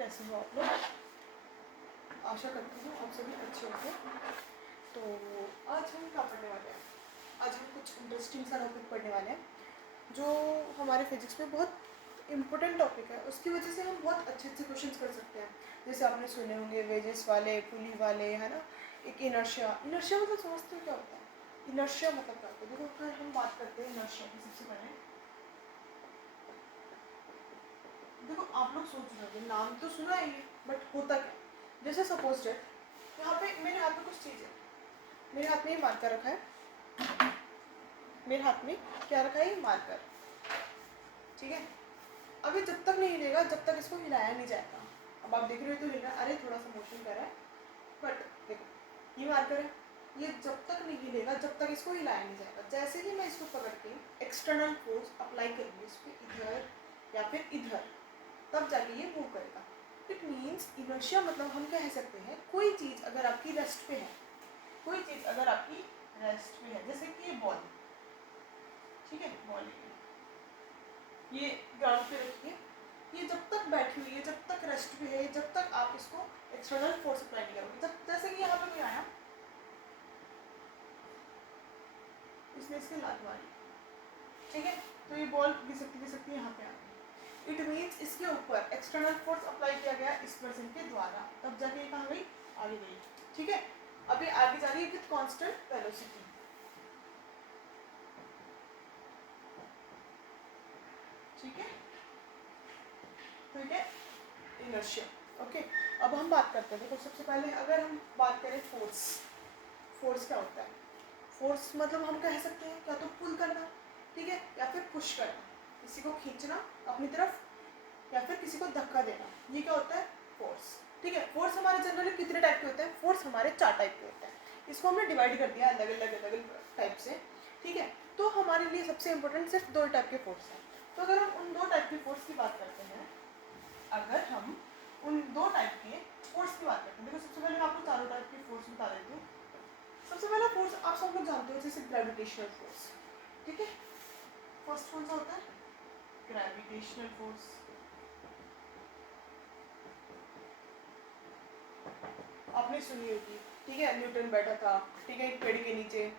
कैसे हो आप लोग? आशा करती हूँ आप सभी अच्छे होंगे। तो आज हम क्या पढ़ने वाले हैं? आज हम कुछ इंटरेस्टिंग सा टॉपिक पढ़ने वाले हैं जो हमारे फिजिक्स में बहुत इम्पोर्टेंट टॉपिक है। उसकी वजह से हम बहुत अच्छे अच्छे क्वेश्चंस कर सकते हैं। जैसे आपने सुने होंगे वेजेस वाले, पुली वाले, है ना। एक इनर्शिया। इनर्शिया मतलब समझते हो क्या होता है? इनर्शिया मतलब क्या होता है? देखो, अगर हम बात करते हैं इनर्शिया की, सबसे पहले देखो आप लोग सोच रहे होंगे नाम तो सुना है ये, बट होता क्या? जैसे सपोज डेट, यहाँ पे मेरे हाथ में कुछ चीज़ है, मेरे हाथ में ये मार्कर रखा है, मेरे हाथ में क्या रखा है? ये मार्कर, ठीक है। अभी जब तक नहीं हिलेगा, जब तक इसको हिलाया नहीं जाएगा। अब आप देख रहे हो तो हिल रहा है, अरे थोड़ा सा मोशन कर रहा है, बट देखो ये मार्कर है, ये जब तक नहीं हिलेगा, जब तक इसको हिलाया नहीं जाएगा। जैसे ही मैं इसको पकड़ के एक्सटर्नल फोर्स अप्लाई करूँगी इस पर, इधर या फिर इधर, तब जाके ये मूव करेगा। इट मीन्स इनर्शिया मतलब हम कह सकते हैं कोई चीज़ अगर आपकी रेस्ट पे है, कोई चीज़ अगर आपकी रेस्ट पे है, जैसे कि ये बॉल, ठीक है, बॉल ये ग्राउंड पे रखिए, ये जब तक बैठी हुई है, जब तक रेस्ट पे है, जब तक आप इसको एक्सटर्नल फोर्स अप्लाई नहीं करोगे, जब जैसे कि यहाँ पे कोई आया, इसने इसके लात मारी, ठीक है, तो ये बॉल घिसकती यहाँ पे आ गई। इट मीन्स इसके ऊपर एक्सटर्नल फोर्स अप्लाई किया गया इस पर्सन के द्वारा, तब जाके ये कहाँ गई? आगे गई, ठीक है। अभी आगे जा रही है विथ कांस्टेंट वेलोसिटी, ठीक है, ठीक है, इनर्शिया। ओके, अब हम बात करते हैं। देखो सबसे पहले अगर हम बात करें फोर्स, फोर्स क्या होता है? फोर्स मतलब हम कह सकते हैं क्या तो पुल करना, ठीक है, या फिर पुश करना, किसी को खींचना अपनी तरफ, या फिर किसी को धक्का देना, ये क्या होता है? फोर्स, ठीक है। फोर्स हमारे जनरली कितने टाइप के होते हैं? फोर्स हमारे 4 टाइप के होते हैं। इसको हमने डिवाइड कर दिया अलग अलग टाइप से, ठीक है। तो हमारे लिए सबसे इम्पोर्टेंट सिर्फ 2 टाइप के फोर्स हैं। तो अगर हम उन 2 टाइप के फोर्स की बात करते हैं, अगर हम उन 2 टाइप के फोर्स की बात करते हैं, देखो सबसे पहले मैं आपको चारों टाइप के फोर्स बता देती हूँ। सबसे पहला फोर्स आप सब लोग जानते हो, जैसे ग्रेविटेशनल फोर्स, ठीक है। फर्स्ट कौन सा होता है? Gravitational force. आपने सुनी होगी, ठीक है, न्यूटन बैठा था, ठीक है, एक पेड़ के नीचे,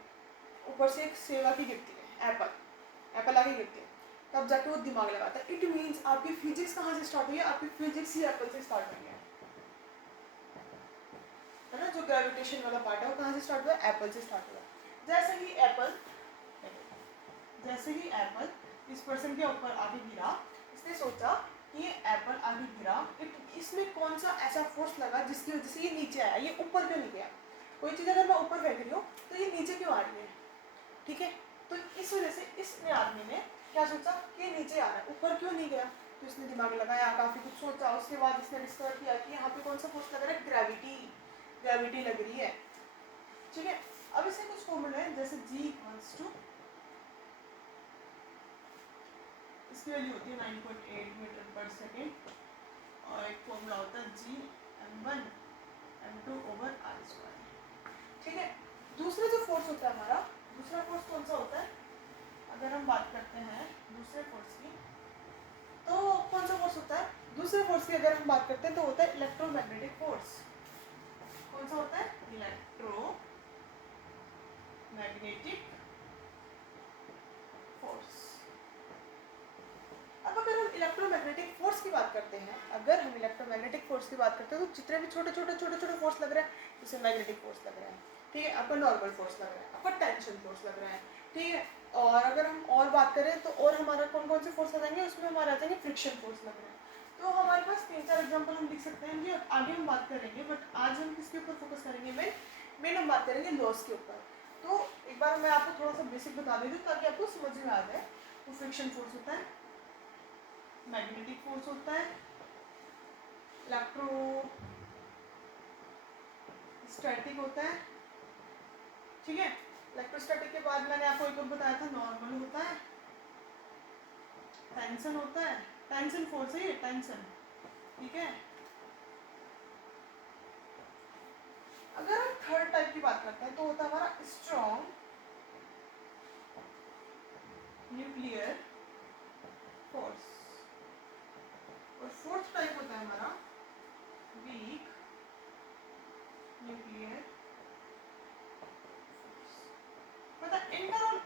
ऊपर से एक सेब आके गिरती है, एप्पल आके गिरती है, तब जाके वो दिमाग लगाता है। इट मीन्स आपकी फिजिक्स कहाँ से स्टार्ट हुई है? आपकी फिजिक्स ही एप्पल से स्टार्ट हुई है ना। जो ग्रेविटेशन वाला पार्ट है वो कहाँ से स्टार्ट हुआ? एप्पल से स्टार्ट हुआ। जैसे ही एप्पल इस पर्सन के ऊपर आगे गिरा, इसने सोचा कि ये एप्पल आगे गिरा, इसमें कौन सा ऐसा फोर्स लगा जिसकी वजह से ये नीचे आया, ये ऊपर क्यों नहीं गया? कोई चीज़ अगर मैं ऊपर फेंक रही हूँ तो ये नीचे क्यों आ रही है, ठीक है। तो इस वजह से इसने आदमी ने क्या सोचा कि ये नीचे आ रहा है, ऊपर क्यों नहीं गया? तो इसने दिमाग लगाया, काफ़ी कुछ सोचा, उसके बाद इसने डिस्कवर किया कि यहाँ पे कौन सा फोर्स लग रहा है? ग्रेविटी लग रही है, ठीक है। अब इससे कुछ फॉर्मूला है, जैसे G इक्वल्स टू, इसकी वैल्यू होती है 9.8 मीटर पर सेकेंड, और एक फॉर्मूला होता है Gm1 m2 over r square, ठीक है। दूसरा जो फोर्स होता है हमारा, दूसरा फोर्स कौन सा होता है? अगर हम बात करते हैं दूसरे फोर्स की, तो कौन सा फोर्स होता है? दूसरे फोर्स की अगर हम बात करते हैं तो होता है इलेक्ट्रोमैग्नेटिक फोर्स। कौन सा होता है? Electromagnetic force. अब अगर हम इलेक्ट्रोमैग्नेटिक फोर्स की बात करते हैं, तो जितने भी छोटे छोटे फोर्स लग रहे हैं, जैसे मैग्नेटिक फोर्स लग रहा है, ठीक है, आपका नॉर्मल फोर्स लग रहा है, आपका टेंशन फोर्स लग रहा है, ठीक है। और अगर हम और बात करें तो और हमारा कौन कौन से फोर्स आ जाएंगे? उसमें हमारे आ जाएंगे फ्रिक्शन फोर्स लग रहे हैं। तो हमारे पास 3-4 एग्जाम्पल हम लिख सकते हैं, ये आगे हम बात करेंगे, बट आज हम किसके ऊपर फोकस करेंगे? मेन हम बात करेंगे लॉस के ऊपर। तो एक बार मैं आपको थोड़ा सा बेसिक बता देती हूँ ताकि आपको समझ में आ जाए। तो फ्रिक्शन फोर्स होता है, मैग्नेटिक फोर्स होता है, इलेक्ट्रोस्टैटिक होता है, ठीक है। इलेक्ट्रोस्टैटिक के बाद मैंने आपको एक और बताया था, नॉर्मल होता है, टेंशन होता है, टेंशन फोर्स है ये, टेंशन, ठीक है। अगर हम थर्ड टाइप की बात करते हैं तो होता है हमारा स्ट्रॉन्ग न्यूक्लियर फोर्स, और फोर्थ टाइप होता है हमारा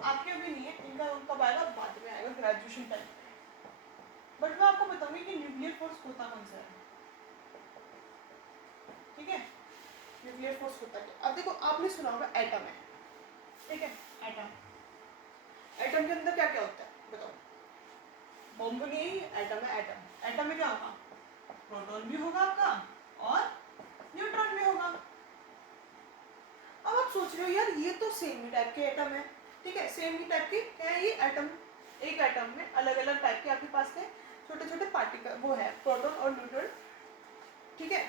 आपके अभी नहीं है, इनका कब आएगा, बाद में आएगा, ग्रेजुएशन टाइम पे। बट मैं आपको बताऊंगी कि न्यूक्लियर फोर्स होता कौन सा है, ठीक है। न्यूक्लियर फोर्स होता क्या, अब देखो आपने सुना होगा एटम है, ठीक है। एटम, एटम के अंदर क्या क्या होता है बताओ, बॉम्ब नहीं, एटम है। एटम, एटम में क्या होगा, प्रोटॉन भी होगा आपका और न्यूट्रॉन भी होगा। अब आप सोच रहे हो यार ये तो सेम ही टाइप के एटम है, ठीक है, सेम ही टाइप के क्या है ये एटम। एक एटम में अलग अलग टाइप के आपके पास है छोटे छोटे पार्टिकल, वो है प्रोटॉन और न्यूट्रॉन, ठीक है।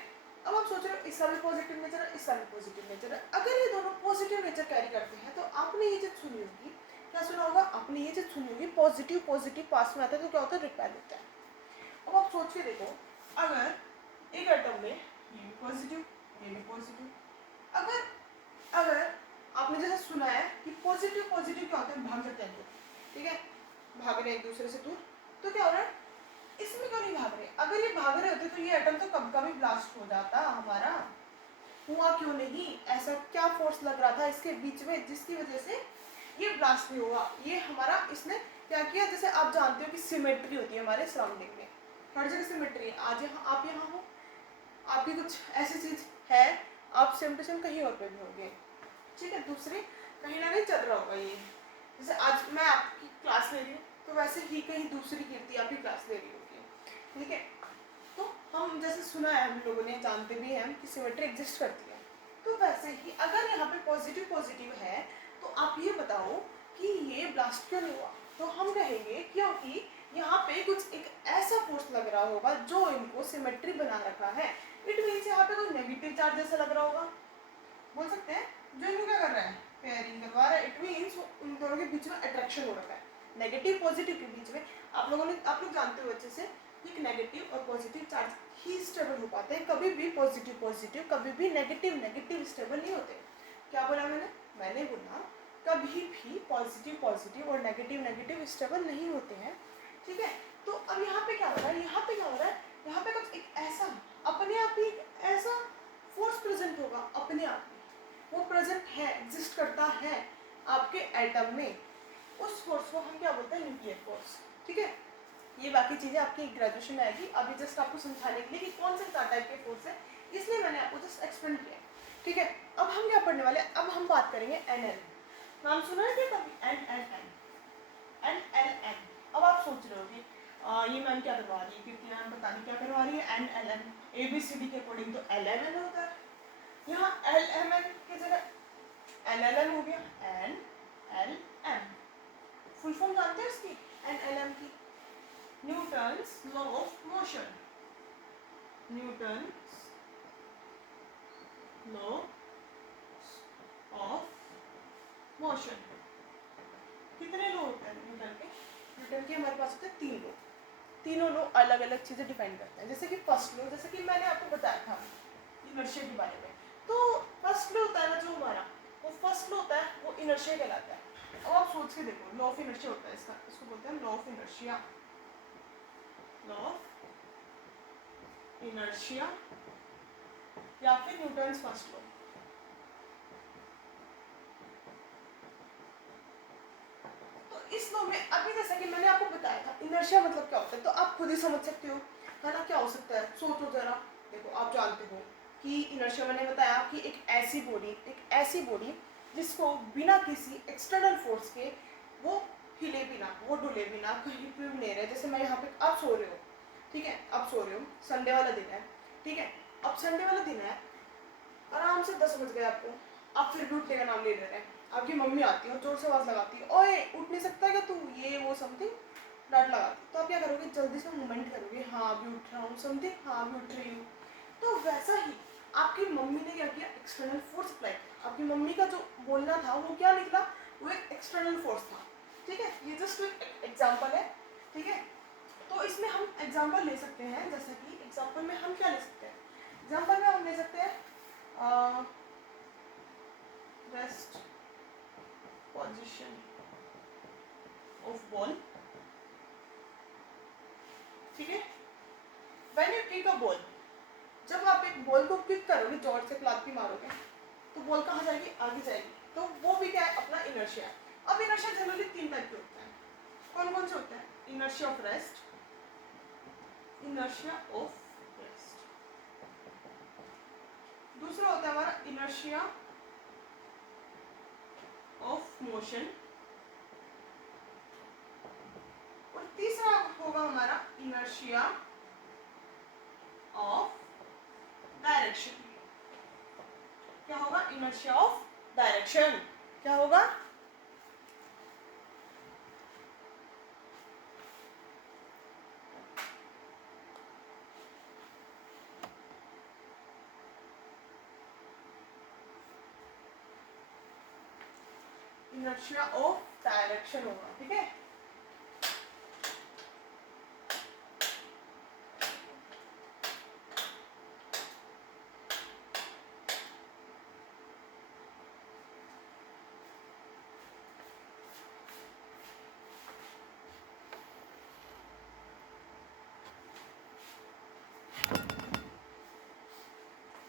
अब आप सोच रहे हो इसका भी पॉजिटिव नेचर है, इसका भी पॉजिटिव नेचर है। अगर ये दोनों पॉजिटिव नेचर कैरी करते हैं तो आपने ये चीज सुनी होगी, क्या सुना होगा आपने, ये चीज सुनी होगी पॉजिटिव पॉजिटिव पास में आता है तो क्या होता है, रिपेल होता है। अब आप सोच के देखो, अगर एक एटम में ये भी पॉजिटिव ये भी पॉजिटिव, अगर अगर आपने जैसे सुना है कि पॉजिटिव पॉजिटिव क्या होता है, भाग जाते हैं, ठीक है, भाग रहे हैं एक दूसरे से दूर, तो क्या हो रहा है, इसमें क्यों नहीं भाग रहे, अगर ये भाग रहे होते तो ये एटम तो कब का भी ब्लास्ट हो जाता हमारा, हुआ क्यों नहीं, ऐसा क्या फोर्स लग रहा था इसके बीच में जिसकी वजह से ये ब्लास्ट नहीं हुआ, ये हमारा इसने क्या किया, जैसे आप जानते हो कि सिमेट्री होती है हमारे सराउंडिंग में, हर जगह सिमेट्री है, आज यहाँ आप यहाँ हो, आपकी कुछ ऐसी चीज है, आप सेम टू सेम कहीं और पे भी होंगे, ठीक है, दूसरे कहीं ना कहीं चल रहा होगा ये, जैसे आज मैं आपकी क्लास ले रही हूँ तो वैसे ही कहीं दूसरी कीर्ति आपकी क्लास ले रही होगी, ठीक है। तो हम जैसे सुना है, हम लोगों ने जानते भी हैं कि सिमेट्री एग्जिस्ट करती है, तो वैसे ही अगर यहाँ पे पॉजिटिव पॉजिटिव है तो आप ये बताओ कि ये ब्लास्ट क्यों नहीं हुआ, तो हम कहेंगे क्योंकि यहाँ पे कुछ एक ऐसा फोर्स लग रहा होगा जो इनको सिमेट्री बना रखा है। इट मीन्स यहाँ पे कोई नेगेटिव चार्ज जैसा लग रहा होगा, बोल सकते हैं, जो इनको क्या कर रहा है, पेयरिंग करवा रहा है। इट मीन्स उन दोनों के बीच में अट्रैक्शन हो रखा है, नेगेटिव पॉजिटिव के बीच में। आप लोग जानते हो अच्छे से कि नेगेटिव और पॉजिटिव चार्ज ही स्टेबल हो पाते हैं, कभी भी पॉजिटिव पॉजिटिव कभी भी नेगेटिव नेगेटिव स्टेबल नहीं होते। क्या बोला मैंने बोला कभी भी पॉजिटिव पॉजिटिव और नेगेटिव नेगेटिव स्टेबल नहीं होते हैं, ठीक है। तो अब यहाँ पे क्या हो रहा है, यहाँ पे क्या हो रहा है, यहाँ पे कुछ एक ऐसा अपने आप ही ऐसा फोर्स प्रेजेंट होगा, अपने आप में वो प्रेजेंट है, एग्जिस्ट करता है आपके एटम में, उस फोर्स को हम क्या बोलते हैं, न्यूक्लियर फोर्स, ठीक है। ये बाकी चीजें आपकी ग्रेजुएशन में आएगी, अभी जस्ट आपको समझाने के लिए कि कौन से टाइप के फोर्स है, इसलिए मैंने आपको जस्ट एक्सप्लेन किया, ठीक है। अब हम क्या पढ़ने वाले हैं, अब हम बात करेंगे एनएल, नाम सुना है क्या कभी, एनएलएम। अब आप सोच रहे होगे ये मैम क्या करवा रही है, क्योंकि मैम पता नहीं क्या करवा रही है, एनएलएम एबीसीडी के अकॉर्डिंग तो एलएमएन होता है, यहाँ एलएमएन की जगह एलएलएम हो गया, एनएलएम। फुल फॉर्म जानते हैं इसकी, एनएलएम की, Newton's law of motion, Newton's law of motion. कितने लो होते हैं न्यूटन के, न्यूटन के हमारे पास होते हैं 3 लो, तीनों लो अलग अलग चीजें डिफाइन करते हैं। जैसे कि फर्स्ट लो, जैसे कि मैंने आपको बताया था इनर्शिया के बारे में, तो फर्स्ट लो होता है ना जो हमारा, वो फर्स्ट लो होता है, वो इनर्शिया कहलाता है। अब आप सोच के देखो, लॉ ऑफ इनर्शिया होता है इसका, इसको बोलते हैं law of inertia, law of inertia या फिर न्यूटन्स फर्स्ट लॉ। इस लॉ में अभी जैसा कि मैंने आपको बताया था इनर्शिया मतलब क्या होता है, तो आप खुद ही समझ सकते हो, है ना, क्या हो सकता है, सोचो जरा। देखो आप जानते हो कि इनर्शिया, मैंने बताया कि एक ऐसी बॉडी जिसको बिना किसी एक्सटर्नल फोर्स के वो हिले बिना, वो डुले बिना कहीं पे भी नहीं रहे। जैसे मैं यहाँ पे, आप सो रहे हो, ठीक है, आप सो रहे हो, संडे वाला दिन है, ठीक है, अब संडे वाला दिन है, आराम से 10 बज गए आपको, आप फिर भी उठने का नाम ले रहे हैं, आपकी मम्मी आती है और जोर से आवाज़ लगाती है, ओए उठ नहीं सकता क्या तू, ये वो समथिंग डांट लगाती, तो आप क्या करोगे, जल्दी से मूवमेंट करोगे, हाँ अभी उठ रहा हूँ समथिंग, हाँ अभी उठ रही हूँ। तो वैसा ही आपकी मम्मी ने क्या किया, एक्सटर्नल फोर्स अप्लाई किया, आपकी मम्मी का जो बोलना था वो क्या निकला, वो एक एक्सटर्नल फोर्स था, ठीक है। ये जस्ट एक एग्जाम्पल है, ठीक है। तो इसमें हम एग्जाम्पल ले सकते हैं, जैसे कि एग्जाम्पल में हम क्या ले सकते हैं, एग्जाम्पल में हम ले सकते हैं रेस्ट पोजीशन ऑफ बॉल, ठीक है। When you kick a ball, जब आप एक बॉल को किक करोगे, जोर से क्लात की मारोगे, तो बॉल कहाँ जाएगी, आगे जाएगी, तो वो भी क्या है, अपना इनर्शिया। अब इनर्शिया जनरली 3 टाइप के होते हैं। कौन कौन से होते हैं? Inertia of rest, inertia of rest, दूसरा होता है हमारा इनर्शिया ऑफ मोशन, और तीसरा होगा हमारा इनर्शिया ऑफ डायरेक्शन। क्या होगा? Inertia of direction. क्या होगा? इनर्शिया ऑफ डायरेक्शन होगा। ठीक है,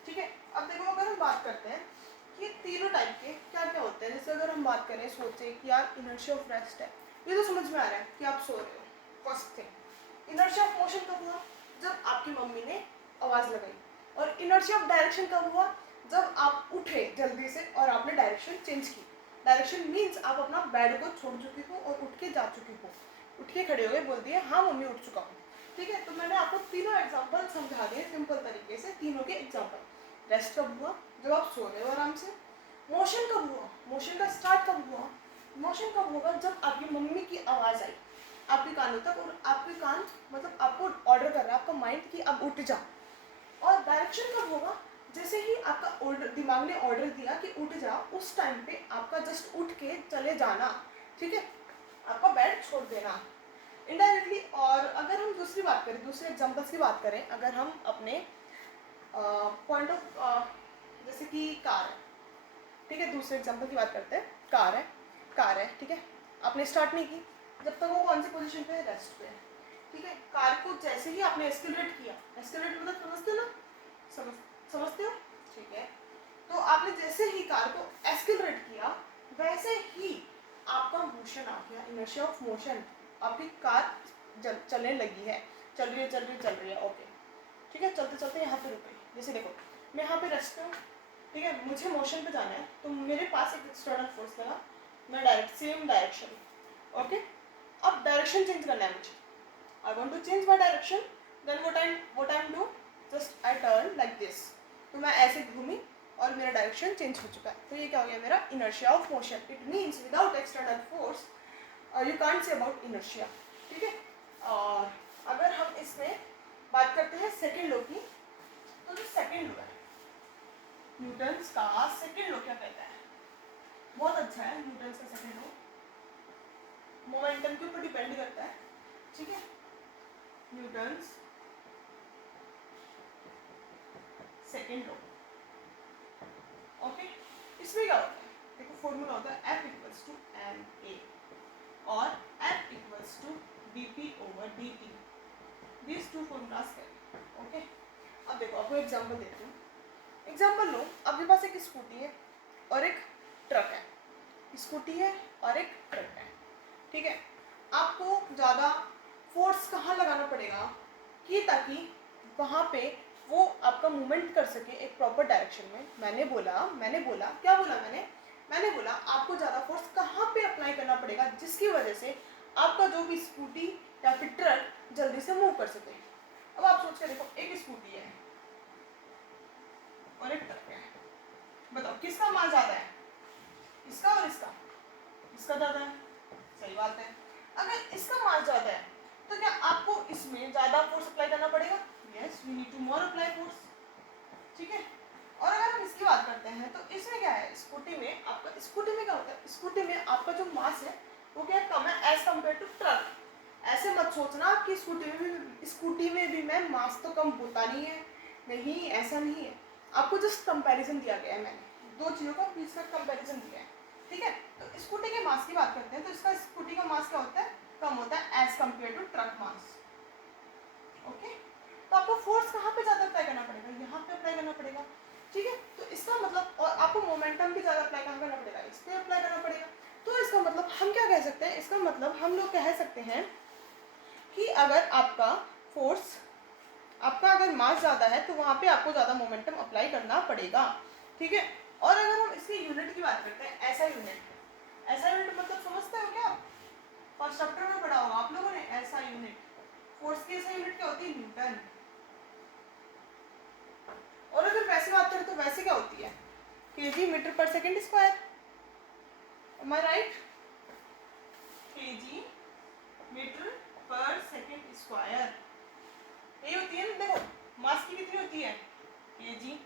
ठीक है। अब देखो, अगर हम बात करते हैं कि तीनों टाइप के क्या क्या होते हैं, जैसे अगर हम बात करें, सोचे कि यार इनर्शिया ऑफ रेस्ट है, ये तो समझ में आ रहा है कि आप सो रहे हो, first thing. Inertia of motion कब हुआ? जब आपकी मम्मी ने आवाज़ लगाई। और इनर्शिया ऑफ डायरेक्शन कब हुआ? जब आप उठे जल्दी से और आपने डायरेक्शन चेंज की। डायरेक्शन मीन्स आप अपना बेड को छोड़ चुकी हो और उठ के जा चुकी हो, उठ के खड़े हो गए, बोल दिए हाँ मम्मी उठ चुका हूँ। ठीक है, तो मैंने आपको तीनों एग्जाम्पल समझा दिए सिंपल तरीके से, तीनों के एग्जाम्पल। रेस्ट कब हुआ? जब आप सो रहे हो आराम से। मोशन कब हुआ? मोशन का स्टार्ट कब हुआ? मोशन कब होगा? जब आपकी मम्मी की आवाज़ आई आपके कानों तक, और आपके कान मतलब आपको ऑर्डर कर रहा है आपका माइंड कि अब उठ जा। और डायरेक्शन कब होगा? जैसे ही आपका ऑर्डर, दिमाग ने ऑर्डर दिया कि उठ जा, उस टाइम पे आपका जस्ट उठ के चले जाना। ठीक है, आपका बेड छोड़ देना इनडायरेक्टली। और अगर हम दूसरी बात करें, दूसरे एग्जांपल्स की बात करें, अगर हम अपने पॉइंट ऑफ जैसे कि कार है, ठीक है, दूसरे एग्जांपल की बात करते हैं। कार है, ठीक है, आपने स्टार्ट नहीं की, जब तक वो कौन सी पोजीशन पे है? रेस्ट पे है। ठीक है, कार को जैसे ही आपने एक्सीलरेट किया, एक्सीलरेट मतलब समझते हो ना? समझते हो? ठीक है, तो आपने जैसे ही कार को एक्सीलरेट किया, वैसे ही आपका मोशन आ गया, इनर्शिया ऑफ मोशन। आपकी कार चलने लगी है, चल रही है, ओके। ठीक है, चलते चलते यहाँ पे रुक गई। जैसे देखो, मैं यहाँ पे रेस्ट पे हूँ, ठीक है, मुझे मोशन पे जाना है, तो मेरे पास एक एक्सटर्नल फोर्स लगा, मैं डायरेक्ट सेम डायरेक्शन, ओके। अब डायरेक्शन चेंज करना है मुझे, I want to change my direction, then what I'm do, just I turn like this. तो मैं ऐसे घूमी और मेरा डायरेक्शन चेंज हो चुका है। तो ये क्या हो गया? मेरा inertia of motion. It means without external force you can't say about inertia. ठीक है, और अगर हम इसमें बात करते हैं सेकेंड लॉ की, तो जो सेकेंड लॉ है न्यूटन्स का सेकेंड लॉ क्या कहता है? बहुत अच्छा है न्यूटन्स का सेकेंड लॉ, मोमेंटम के ऊपर डिपेंड करता है। ठीक है, न्यूटन्स सेकेंड लॉ, ओके। इसमें क्या होता है? देखो, फॉर्मूला होता है F इक्वल्स टू ma और F equals to dp/dt। these two formulas करें, ओके। अब देखो, आपको एग्जांपल देती हूँ। एग्जांपल लो, आपके पास एक स्कूटी है और एक ट्रक है, स्कूटी है और एक ट्रक है। ठीक है, आपको ज़्यादा फोर्स कहाँ लगाना पड़ेगा कि ताकि वहाँ पे वो आपका मूवमेंट कर सके एक प्रॉपर डायरेक्शन में? मैंने बोला क्या बोला मैंने बोला आपको ज़्यादा फोर्स कहाँ पे अप्लाई करना पड़ेगा जिसकी वजह से आपका जो भी स्कूटी या फिर ट्रक जल्दी से मूव कर सके। अब आप सोच के देखो, एक स्कूटी है और एक ट्रक है, बताओ किसका मास ज़्यादा है? इसका और इसका? इसका ज़्यादा है, सही बात है। अगर इसका मास ज़्यादा है तो क्या आपको इसमें ज़्यादा फोर्स अप्लाई करना पड़ेगा? Yes, we need to more apply force. ठीक है, और अगर हम इसकी बात करते हैं तो इसमें क्या है? स्कूटी में क्या होता है? स्कूटी में आपका जो मास है वो क्या कम है एज कम्पेयर टू ट्रक। ऐसे मत सोचना कि स्कूटी में भी मैम मास तो कम होता नहीं है, नहीं, ऐसा नहीं है। आपको जस्ट कंपैरिजन दिया गया है, मैंने दो चीज़ों का बीच में कंपैरिजन दिया है। ठीक है, तो स्कूटी के मास की बात करते हैं तो इसका स्कूटी का मास क्या होता है? कम होता है as compare to truck mass. Okay, तो आपको फोर्स कहाँ पे ज़्यादा अप्लाई करना पड़ेगा? यहाँ पे अप्लाई करना पड़ेगा। ठीक है, तो इसका मतलब, और आपको मोमेंटम भी ज़्यादा अप्लाई करना पड़ेगा, इस पर अप्लाई करना पड़ेगा। तो इसका मतलब हम क्या कह सकते हैं, इसका मतलब हम लोग कह सकते हैं कि अगर आपका फोर्स, आपका अगर मास ज़्यादा है तो वहाँ पे आपको ज़्यादा मोमेंटम अप्लाई करना पड़ेगा, ठीक है। और अगर हम इसकी यूनिट की बात करते हैं, ऐसा यूनिट, ऐसा यूनिट मतलब समझते हो क्या, फर्स्ट चैप्टर में पढ़ा होगा आप लोगों ने, ऐसा यूनिट, फोर्स की ऐसा यूनिट क्या होती है, न्यूटन। और अगर वैसे बात करें तो वैसे क्या होती है, केजी मीटर पर सेकेंड स्क्वायर, एम आई राइट, केजी मीटर पर सेकेंड स्क्वायर, यही होती है ना। देखो मास की कितनी होती है, केजी,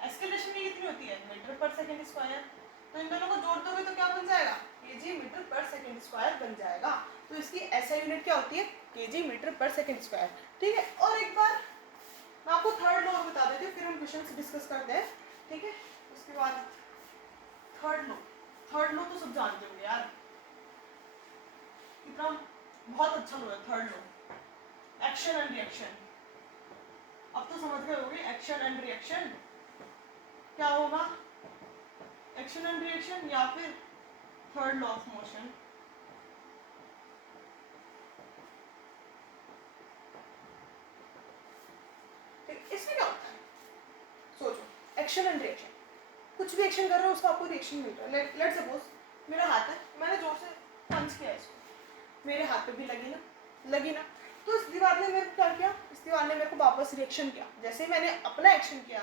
एक्सेलरेशन की कितनी होती है, मीटर पर सेकेंड स्क्वायर। तो इन दोनों को जोड़ दोगे तो क्या बन जाएगा, केजी मीटर पर सेकेंड स्क्वायर बन जाएगा। तो इसकी ऐसा यूनिट क्या होती है, केजी मीटर पर सेकेंड स्क्वायर, ठीक है। और एक बार मैं आपको थर्ड लॉ बता देती हूँ, फिर हम क्वेश्चन डिस्कस करते हैं, ठीक है। उसके बाद थर्ड लॉ, थर्ड लॉ तो सब जानते होंगे यार, कितना बहुत अच्छा लॉ है third law, action and reaction. अब तो समझ गए होंगे एक्शन एंड रिएक्शन क्या होगा, एक्शन एंड रिएक्शन या फिर थर्ड लॉ ऑफ मोशन। इसमें क्या होता है, सोचो, एक्शन एंड रिएक्शन, कुछ भी एक्शन कर रहे हो उसका आपको रिएक्शन मिल रहा है। लेट सपोज मेरा हाथ है, मैंने जोर से पंच किया इसको, मेरे हाथ पे भी लगी ना, लगी ना, तो इस दीवार ने मेरे को क्या किया, इस दीवार ने मेरे को वापस रिएक्शन किया। जैसे ही मैंने अपना एक्शन किया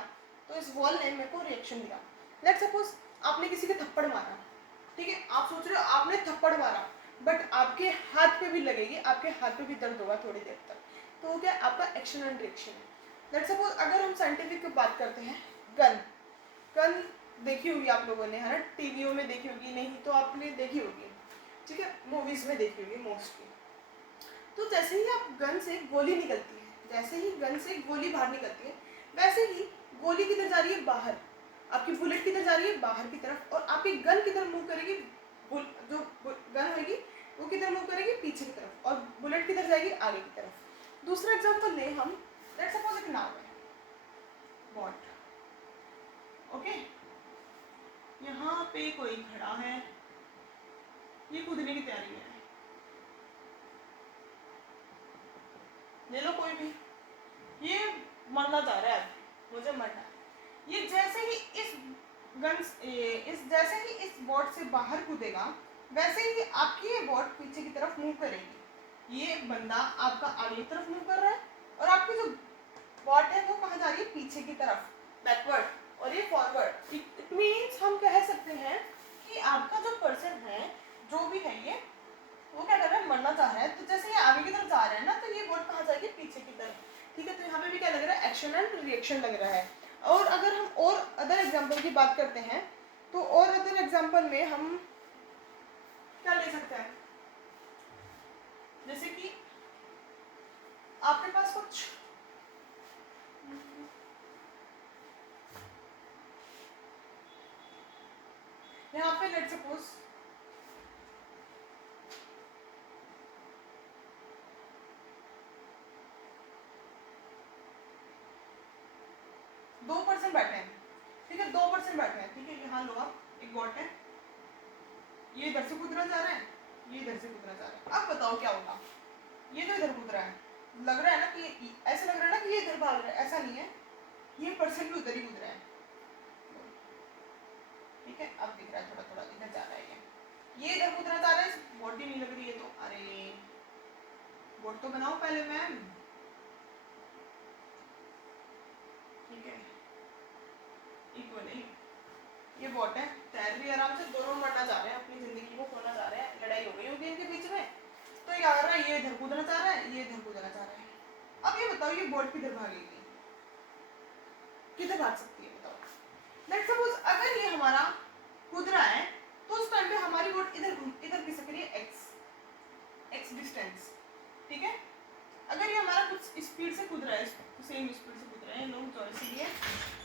तो इस वॉल ने मेरे को रिएक्शन दिया। लेट सपोज आपने किसी के थप्पड़ मारा, ठीक है, आप सोच रहे हो आपने थप्पड़ मारा, बट आपके हाथ पे भी लगेगी, आपके हाथ पे भी दर्द होगा थोड़ी देर तक, तो वो क्या आपका एक्शन एंड रिएक्शन है। लेट सपोज अगर हम साइंटिफिक की बात करते हैं, गन, गन देखी होगी आप लोगों ने, है ना, टीवियों में देखी होगी, नहीं तो आपने देखी होगी, ठीक है, मूवीज में देखी होगी मोस्टली। तो जैसे ही आप गन से गोली निकलती है, जैसे ही गन से गोली बाहर निकलती है, वैसे ही गोली किधर जा रही है, बाहर, आपकी बुलेट किधर जा रही है, बाहर की तरफ, और आपकी गन किधर मूव करेगी, जो गन होगी वो किधर मूव करेगी, पीछे की तरफ, और बुलेट किधर जाएगी, आगे की तरफ। दूसरा एग्जांपल ले हम, लेट्स सपोज एक नाव है, बोट, ओके, यहाँ पे कोई खड़ा है, ये कूदने की तैयारी में है, ले लो कोई भी, ये मरना चाह रहा है, मुझे मरना है, ये जैसे ही जैसे ही इस बोट से बाहर कूदेगा, वैसे ही आपकी ये बोट पीछे की तरफ मूव करेगी। ये बंदा आपका आगे की तरफ मूव कर रहा है, और आपकी जो बोट है वो कहाँ जा रही है, पीछे की तरफ, बैकवर्ड, और ये फॉरवर्ड। इट मीन्स हम कह सकते हैं कि आपका जो पर्सन है, जो भी है ये, वो क्या कर रहा है, मरना चाह रहा है। तो जैसे ये आगे की तरफ जा रहा है ना, तो ये बोट कहाँ जाएगी, पीछे की तरफ, ठीक है। तो यहाँ पे भी क्या लग रहा है, एक्शन एंड रिएक्शन लग रहा है। और अगर हम और अदर एग्जांपल की बात करते हैं, तो और अदर एग्जांपल में हम क्या ले सकते हैं, जैसे कि आपके पास कुछ यहाँ पे लेट सपोज 2% बैठे हैं, ठीक है, 2% बैठे हैं, ठीक है। यहाँ लो आप, एक बॉट है, ये इधर से कूदना चाह रहे हैं, ये इधर से कूदना चाह रहे हैं। अब बताओ क्या होगा, ये तो इधर कूद रहा है, लग रहा है ना कि ऐसे लग रहा है ना कि ये इधर भाग रहा है, ऐसा नहीं है, ये पर्सन भी उधर ही कूद रहा है, ठीक है। अब दिख रहा है थोड़ा थोड़ा, इधर जा रहा है, ये इधर कूदना चाह रहा है, बॉडी नहीं लग रही है, तो अरे बोट तो बनाओ पहले मैम, ठीक है, इक्वली ये बोट है, तैर रही आराम से, दोनों मरना चाह रहे हैं, अपनी जिंदगी को खोना चाह रहे हैं, लड़ाई हो गई होगी इनके बीच में, तो क्या कर रहा है, ये इधर कूदना चाह रहा है, ये इधर कूदना चाह रहा है। अब ये बताओ, ये बोट किधर भागेगी, किधर भाग सकती है बताओ। लेट्स सपोज अगर ये हमारा कूद रहा है, तो उस टाइम पे हमारी बोट इधर खिसक रही है, एक्स डिस्टेंस, ठीक है। अगर ये हमारा कुछ स्पीड से कूद रहा है, सेम स्पीड से कूद रहे हैं लोग चॉइस के लिए,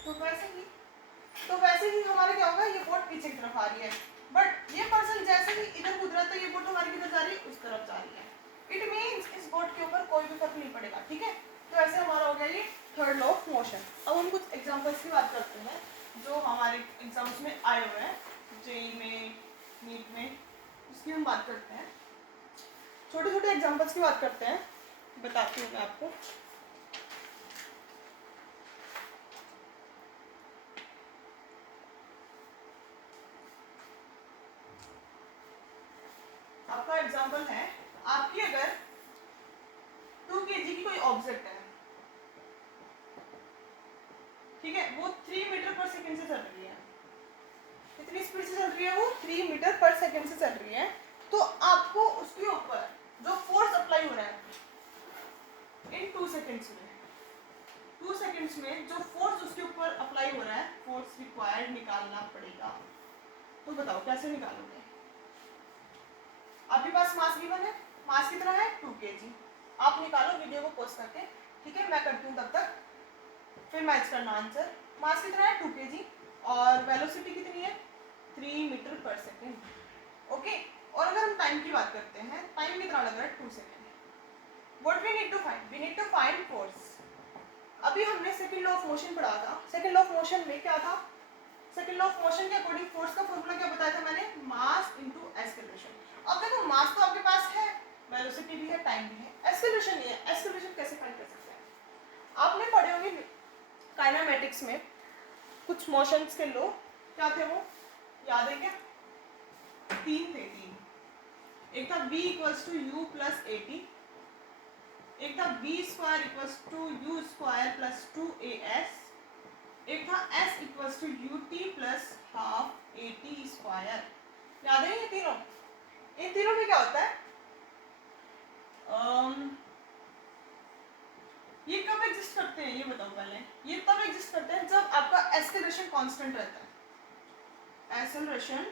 तो वैसे ही हमारे क्या होगा, ये बोट पीछे की तरफ आ रही है, बट ये पर्सन जैसे ही इधर कूद रहा है, तो ये बोट हमारी किधर जा रही है, उस तरफ जा रही है। इट मीन्स इस बोट के ऊपर कोई भी फर्क नहीं पड़ेगा, ठीक है। तो ऐसे हमारा हो गया ये थर्ड लॉ ऑफ मोशन। अब हम कुछ एग्जांपल्स की बात करते हैं जो हमारे एग्जाम्स में आए हुए हैं, जेई में, नीट में, उसकी हम बात करते हैं, छोटे छोटे एग्जांपल्स की बात करते हैं, बताती हूँ मैं आपको। आपका एग्जांपल है, आपकी अगर 2 kg की कोई ऑब्जेक्ट है, ठीक है, वो 3 मीटर पर सेकंड से चल रही है। कितनी स्पीड से चल रही है वो? 3 मीटर पर सेकंड से चल रही है। तो आपको उसके ऊपर जो फोर्स अप्लाई हो रहा है इन 2 सेकंड्स में, 2 सेकंड्स में जो फोर्स उसके ऊपर अप्लाई हो रहा है, फोर्स रिक्वायर्ड निकालना पड़ेगा। तो बताओ कैसे निकालोगे? आपके पास मास गिवन है, मास कितना है? 2 kg। आप निकालो वीडियो को पॉज करके, ठीक है, मैं करती हूँ तब तक, फिर मैच करना आंसर। मास कितना है? 2 kg और वेलोसिटी कितनी है? 3 मीटर पर सेकेंड। ओके, और अगर हम टाइम की बात करते हैं, टाइम कितना लग रहा है? 2 second. What we need to find? We need to find force. अभी हमने सेकंड लॉ ऑफ मोशन पढ़ा था। सेकंड लॉ ऑफ मोशन में क्या था? सेकंड लॉ ऑफ मोशन के अकॉर्डिंग फोर्स का फॉर्मूला क्या बताया था मैंने? Mass into acceleration. अब देखो मास तो आपके पास है, वेलोसिटी भी है, टाइम भी है, एक्सेलरेशन नहीं है। एक्सेलरेशन कैसे फाइंड कर सकते हैं? आपने पढ़े होंगे काइनेमेटिक्स में कुछ मोशंस के लॉ, क्या थे वो, याद है क्या? 3 थे, 3। एक था v equals to u plus a t, एक था v square equals to u square plus 2as, एक था s equals to u t plus half a t square. याद है ये तीनों? इन तीनों में क्या होता है? ये कब एग्जिस्ट करते हैं ये बताओ पहले। ये तब एग्जिस्ट करते हैं जब आपका एक्सेलरेशन कांस्टेंट रहता है। एक्सेलरेशन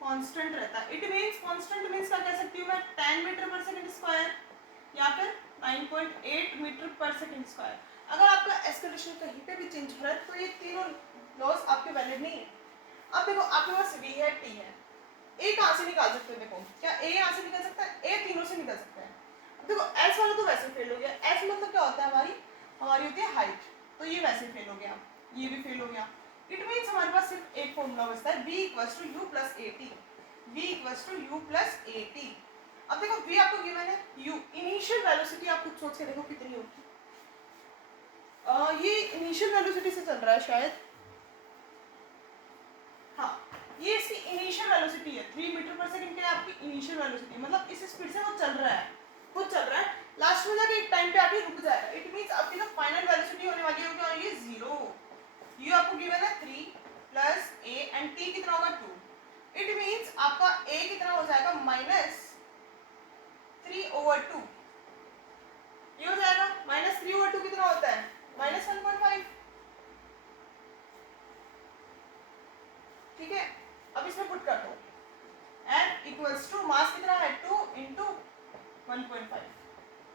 कांस्टेंट रहता है। इट मींस कांस्टेंट मींस क्या कह सकती हूँ मैं? 10 मीटर पर सेकंड स्क्वायर या फिर 9.8 मीटर पर सेकंड स्क्वायर। अगर आपका एक्सेलरेशन कहीं पे भी चेंज हो रहा है तो ये तीनों लॉज आपके वैलिड नहीं है। अब देखो आपके पास v है, t है, ए कहाँ से निकाल सकते हो? देखो क्या ए यहाँ से निकल सकता है? ए तीनों से निकल सकता है। अब देखो एस वाला तो वैसे फेल हो गया। एस मतलब क्या होता है? हमारी होती है हाइट, तो ये वैसे फेल हो गया, ये भी फेल हो गया। इट मीन्स हमारे पास सिर्फ एक फॉर्मूला बचता है, v equals to u plus a t. v equals to u plus a t. अब देखो v आपको गिवन है, u इनिशियल वेलोसिटी आप कुछ सोच के देखो कितनी होगी। ये इनिशियल वेलोसिटी से चल रहा है शायद, हाँ, ये इसकी इनिशियल वेलोसिटी है। 3 मीटर पर सेकंड क्या है आपकी इनिशियल वेलोसिटी, मतलब इस स्पीड से वो चल रहा है, खुद चल रहा है। लास्ट में जाके एक टाइम पे आके रुक जाएगा। इट मींस आपकी जो फाइनल वेलोसिटी होने वाली है क्या होगी? 0। यू आपको गिवन है 3 प्लस ए एंड टी कितना होगा? 2। इट मींस आपका ए कितना हो जाएगा? -3/2। ये हो जाएगा -3/2 कितना होता है? -1.5। ठीक है, अब इसमें पुट कर दो n इक्वल्स टू मास कितना है? 2 इंटू 1.5,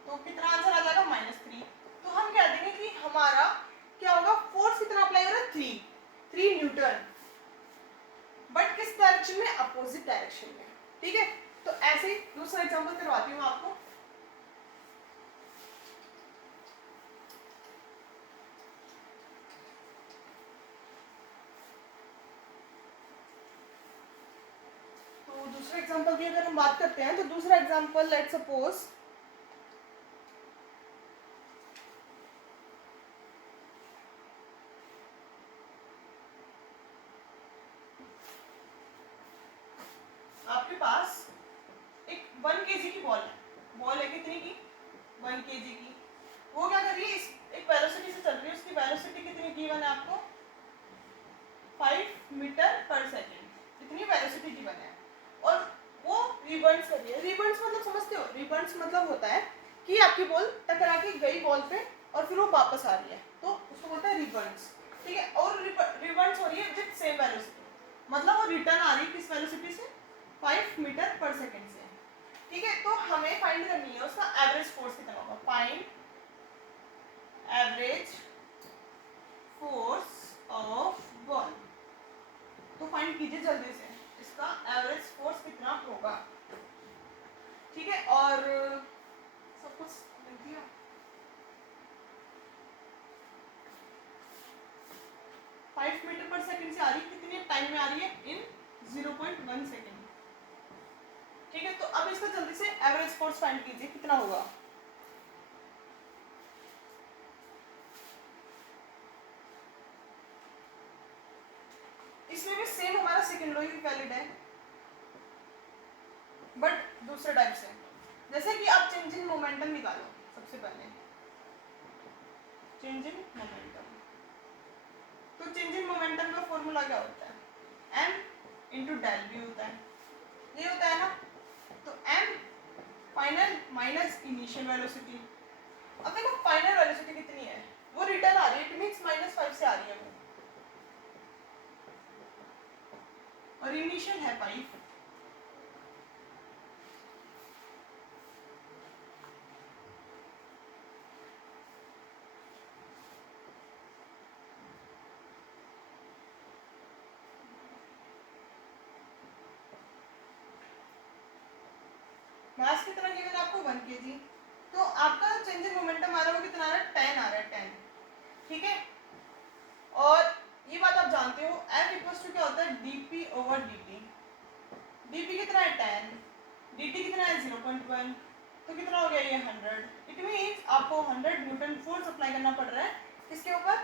तो कितना आंसर आ जाएगा? -3। तो हम कह देंगे कि हमारा क्या होगा? फोर्स कितना अप्लाई हो रहा है? 3 न्यूटन, बट किस डायरेक्शन में? अपोजिट डायरेक्शन में। ठीक है, तो ऐसे ही दूसरा एग्जांपल करवाती हूँ आपको। तो दूसरा एग्जांपल की अगर हम बात करते हैं तो दूसरा एग्जांपल लेट्स सपोज आपके पास एक 1 kg की बॉल है। बॉल है कितनी की? 1 kg की। वो क्या कर रही है? एक वेलोसिटी से चल रही है। उसकी वेलोसिटी कितनी गिवन है आपको? 5 मीटर पर सेकेंड। इतनी वेलोसिटी गिवन है और वो रिबन्स कर रही है। रिबन्स मतलब समझते हो? रिबन्स मतलब होता है कि आपकी बॉल टकरा के गई बॉल पे और फिर वो वापस आ रही है, तो उसको बोलते हैं रिबन्स। ठीक है, और रिबन्स हो रही है विद सेम वेलोसिटी, मतलब वो रिटर्न आ रही है किस वेलोसिटी से? 5 मीटर पर सेकेंड से। ठीक है, तो हमें फाइंड करनी है उसका एवरेज फोर्स कितना होगा। Find average force of ball. तो फाइंड कीजिए जल्दी से, इसका एवरेज फोर्स कितना होगा। ठीक है, और सब कुछ लिख दिया। फाइव मीटर पर सेकेंड से आ रही है, कितने टाइम में आ रही है? इन 0.1 सेकेंड। एवरेज फोर्स फाइंड कीजिए कितना होगा। इसमें भी सेम हमारा सेकंड लॉ ही वैलिड है, बट दूसरे टाइप से। जैसे कि आप चेंज इन मोमेंटम निकालो। सबसे पहले चेंज इन मोमेंटम, तो चेंज इन मोमेंटम का फॉर्मूला क्या होता है? m इंटू डेल भी होता है, ये होता है ना। तो m final minus initial velocity. अब देखो फाइनल वेलोसिटी कितनी है, वो रिटर्न आ रही है, इट मींस -5 से आ रही है वो, और इनिशियल है 5। मास कितना गिवन है आपको? 1 kg। तो आपका चेंज इन मोमेंटम आ रहा है वो कितना आ रहा है? 10 आ रहा है, 10। ठीक है, और ये बात आप जानते हो F इक्वल्स टू क्या होता है? dp over dt। dp कितना है? 10, dt कितना है? 0.1, तो कितना हो गया ये? 100। इट मींस आपको 100 न्यूटन फोर्स अप्लाई करना पड़ रहा है इसके ऊपर,